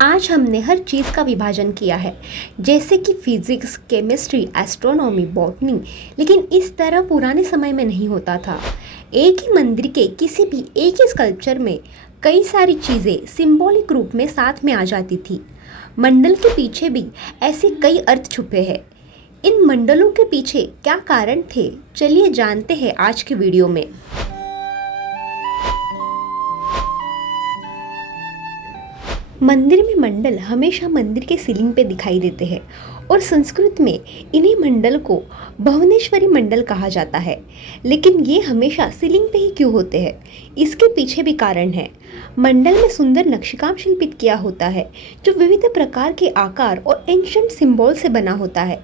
आज हमने हर चीज़ का विभाजन किया है, जैसे कि फिजिक्स, केमिस्ट्री, एस्ट्रोनॉमी, बॉटनी। लेकिन इस तरह पुराने समय में नहीं होता था। एक ही मंदिर के किसी भी एक ही स्कल्पचर में कई सारी चीज़ें सिंबॉलिक रूप में साथ में आ जाती थी। मंडल के पीछे भी ऐसे कई अर्थ छुपे हैं। इन मंडलों के पीछे क्या कारण थे, चलिए जानते हैं आज के वीडियो में। मंदिर में मंडल हमेशा मंदिर के सीलिंग पे दिखाई देते हैं और संस्कृत में इन्हीं मंडल को भुवनेश्वरी मंडल कहा जाता है। लेकिन ये हमेशा सीलिंग पे ही क्यों होते हैं, इसके पीछे भी कारण है। मंडल में सुंदर नक्शकाम शिल्पित किया होता है जो विविध प्रकार के आकार और एंशंट सिंबल से बना होता है।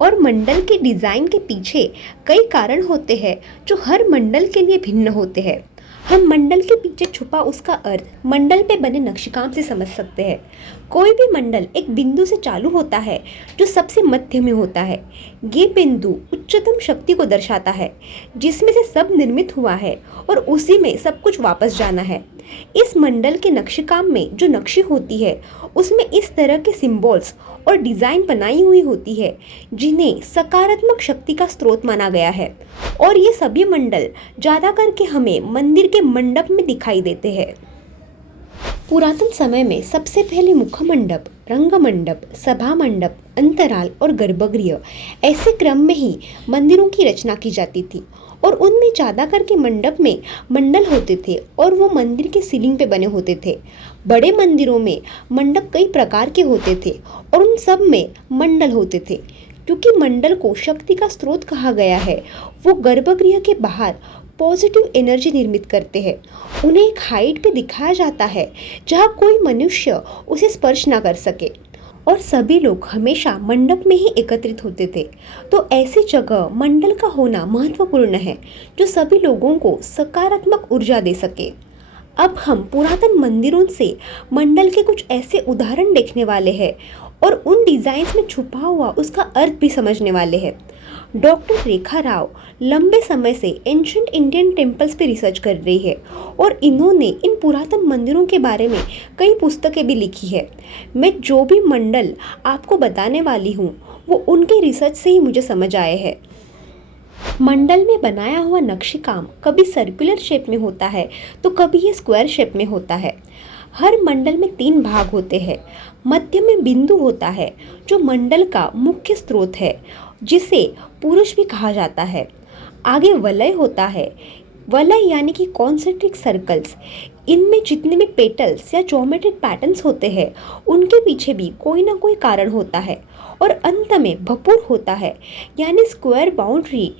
और मंडल के डिज़ाइन के पीछे कई कारण होते हैं जो हर मंडल के लिए भिन्न होते हैं। हम मंडल के पीछे छुपा उसका अर्थ मंडल पे बने नक्शकाम से समझ सकते हैं। कोई भी मंडल एक बिंदु से चालू होता है जो सबसे मध्य में होता है। ये बिंदु उच्चतम शक्ति को दर्शाता है जिसमें से सब निर्मित हुआ है और उसी में सब कुछ वापस जाना है। इस मंडल के नक्शकाम में जो नक्शे होती है उसमें इस तरह के सिंबल्स और डिज़ाइन बनाई हुई होती है जिन्हें सकारात्मक शक्ति का स्रोत माना गया है। और ये सभी मंडल ज़्यादा करके हमें मंदिर के मंडप में दिखाई देते हैं। पुरातन समय में सबसे पहले मुख मंडप, रंग मंडप, सभा मंडप, अंतराल और गर्भगृह ऐसे क्रम में ही मंदिरों की रचना की जाती थी। और उनमें ज़्यादा करके मंडप में मंडल होते थे और वो मंदिर के सीलिंग पे बने होते थे। बड़े मंदिरों में मंडप कई प्रकार के होते थे और उन सब में मंडल होते थे। क्योंकि मंडल को शक्ति का स्रोत कहा गया है, वो गर्भगृह के बाहर पॉजिटिव एनर्जी निर्मित करते हैं। उन्हें एक हाइट पे दिखाया जाता है जहाँ कोई मनुष्य उसे स्पर्श ना कर सके और सभी लोग हमेशा मंडप में ही एकत्रित होते थे। तो ऐसी जगह मंडल का होना महत्वपूर्ण है जो सभी लोगों को सकारात्मक ऊर्जा दे सके। अब हम पुरातन मंदिरों से मंडल के कुछ ऐसे उदाहरण देखने वाले हैं और उन डिज़ाइंस में छुपा हुआ उसका अर्थ भी समझने वाले हैं। डॉक्टर रेखा राव लंबे समय से एंशंट इंडियन टेम्पल्स पे रिसर्च कर रही है और इन्होंने इन पुरातन मंदिरों के बारे में कई पुस्तकें भी लिखी है। मैं जो भी मंडल आपको बताने वाली हूँ वो उनके रिसर्च से ही मुझे समझ आए हैं। मंडल में बनाया हुआ नक्शकाम कभी सर्कुलर शेप में होता है तो कभी ये स्क्वायर शेप में होता है। हर मंडल में 3 भाग होते हैं। मध्य में बिंदु होता है जो मंडल का मुख्य स्रोत है जिसे पुरुष भी कहा जाता है। आगे वलय होता है। वलय यानी कि कॉन्सेंट्रिक सर्कल्स। इनमें जितने भी पेटल्स या ज्योमेट्रिक पैटर्न्स होते हैं उनके पीछे भी कोई ना कोई कारण होता है। और अंत में भपुर होता है यानी स्क्वायर बाउंड्री।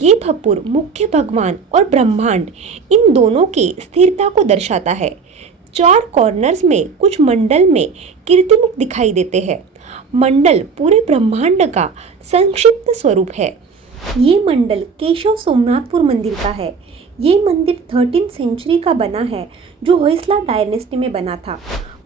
ये भपुर मुख्य भगवान और ब्रह्मांड इन दोनों की स्थिरता को दर्शाता है। 4 कॉर्नर्स में कुछ मंडल में कीर्तिमुख दिखाई देते हैं। मंडल पूरे ब्रह्मांड का संक्षिप्त स्वरूप है। ये मंडल केशव सोमनाथपुर मंदिर का है। ये मंदिर 13th सेंचुरी का बना है जो होयसला डायनेस्टी में बना था।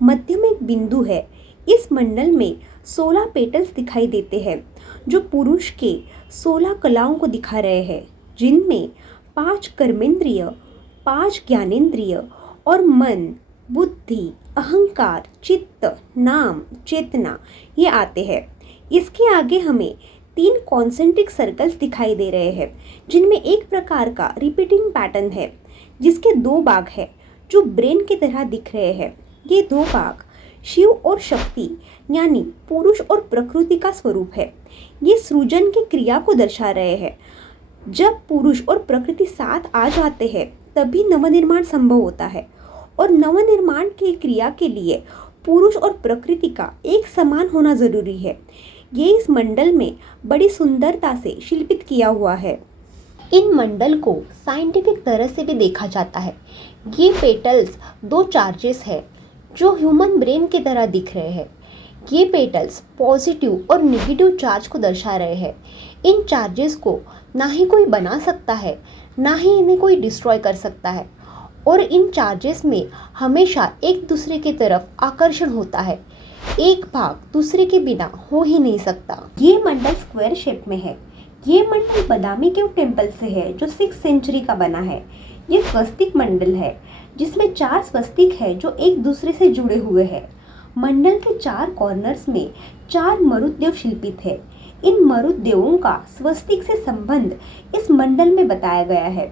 मध्य में एक बिंदु है। इस मंडल में 16 पेटल्स दिखाई देते हैं जो पुरुष के 16 कलाओं को दिखा रहे हैं, जिनमें 5 कर्मेंद्रिय, 5 ज्ञानेंद्रिय और मन, बुद्धि, अहंकार, चित्त, नाम, चेतना ये आते हैं। इसके आगे हमें 3 कॉन्सेंट्रिक सर्कल्स दिखाई दे रहे हैं जिनमें एक प्रकार का रिपीटिंग पैटर्न है जिसके 2 भाग हैं जो ब्रेन की तरह दिख रहे हैं। ये 2 भाग शिव और शक्ति यानी पुरुष और प्रकृति का स्वरूप है। ये सृजन की क्रिया को दर्शा रहे हैं। जब पुरुष और प्रकृति साथ आ जाते हैं तभी नवनिर्माण संभव होता है और नवनिर्माण की क्रिया के लिए पुरुष और प्रकृति का एक समान होना जरूरी है। ये इस मंडल में बड़ी सुंदरता से शिल्पित किया हुआ है। इन मंडल को साइंटिफिक तरह से भी देखा जाता है। ये पेटल्स 2 चार्जेस है जो ह्यूमन ब्रेन की तरह दिख रहे हैं। ये पेटल्स पॉजिटिव और नेगेटिव चार्ज को दर्शा रहे हैं। इन चार्जेस को ना ही कोई बना सकता है ना ही इन्हें कोई डिस्ट्रॉय कर सकता है और इन चार्जेस में हमेशा एक दूसरे की तरफ आकर्षण होता है। एक भाग दूसरे के बिना हो ही नहीं सकता। ये मंडल स्क्वायर शेप में है। ये मंडल बदामी केव टेम्पल से है जो 6th सेंचुरी का बना है। ये स्वस्तिक मंडल है जिसमें 4 स्वस्तिक है जो एक दूसरे से जुड़े हुए हैं। मंडल के 4 कॉर्नर्स में 4 मरुदेव शिल्पित है। इन मरुदेवों का स्वस्तिक से संबंध इस मंडल में बताया गया है।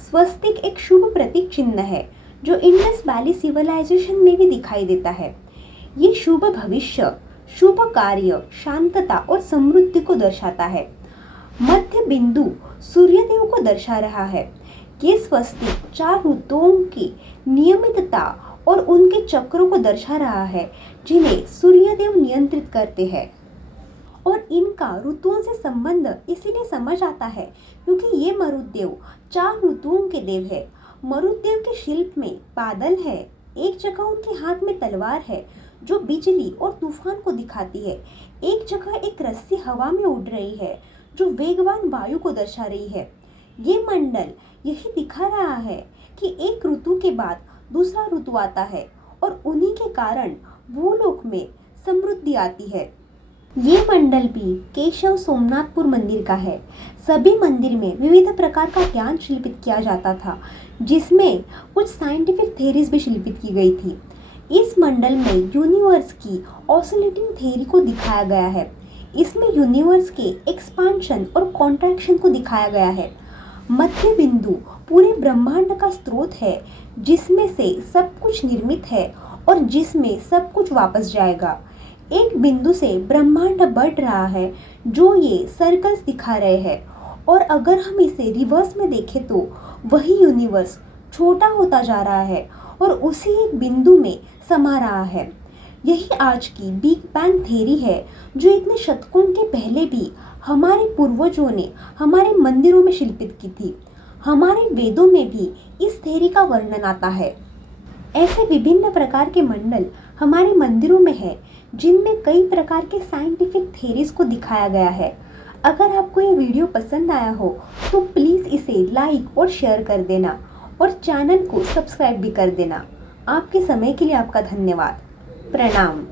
स्वस्तिक एक शुभ प्रतीक चिन्ह है जो इंडस वैली सिविलाइजेशन में भी दिखाई देता है। ये शुभ भविष्य, शुभ कार्य, शांतता और समृद्धि को दर्शाता है। मध्य बिंदु सूर्यदेव को दर्शा रहा है। ये स्वस्तिक 4 ऋतुओं की नियमितता और उनके चक्रों को दर्शा रहा है जिन्हें सूर्यदेव नियंत्रित करते हैं। और इनका ऋतुओं से संबंध इसीलिए समझ आता है क्योंकि ये मरुदेव 4 ऋतुओं के देव है। मरुदेव के शिल्प में बादल है, एक जगह उनके हाथ में तलवार है जो बिजली और तूफान को दिखाती है, एक जगह एक रस्सी हवा में उड़ रही है जो वेगवान वायु को दर्शा रही है। ये मंडल यही दिखा रहा है कि एक ऋतु के बाद दूसरा ऋतु आता है और उन्हीं के कारण भूलोक में समृद्धि आती है। ये मंडल भी केशव सोमनाथपुर मंदिर का है। सभी मंदिर में विविध प्रकार का ज्ञान शिल्पित किया जाता था जिसमें कुछ साइंटिफिक थेरीज भी शिल्पित की गई थी। इस मंडल में यूनिवर्स की ऑसिलेटिंग थ्योरी को दिखाया गया है। इसमें यूनिवर्स के एक्सपांशन और कॉन्ट्रैक्शन को दिखाया गया है। मध्य बिंदु पूरे ब्रह्मांड का स्रोत है जिसमें से सब कुछ निर्मित है और जिसमें सब कुछ वापस जाएगा। एक बिंदु से ब्रह्मांड बढ़ रहा है जो ये सर्कल्स दिखा रहे हैं, और अगर हम इसे रिवर्स में देखें तो वही यूनिवर्स छोटा होता जा रहा है और उसी एक बिंदु में समा रहा है। यही आज की बिग बैंग थ्योरी है जो इतने शतकों के पहले भी हमारे पूर्वजों ने हमारे मंदिरों में शिल्पित की थी। हमारे वेदों में भी इस थ्योरी का वर्णन आता है। ऐसे विभिन्न प्रकार के मंडल हमारे मंदिरों में है जिनमें कई प्रकार के साइंटिफिक थ्योरीज को दिखाया गया है। अगर आपको ये वीडियो पसंद आया हो तो प्लीज़ इसे लाइक और शेयर कर देना और चैनल को सब्सक्राइब भी कर देना। आपके समय के लिए आपका धन्यवाद। प्रणाम।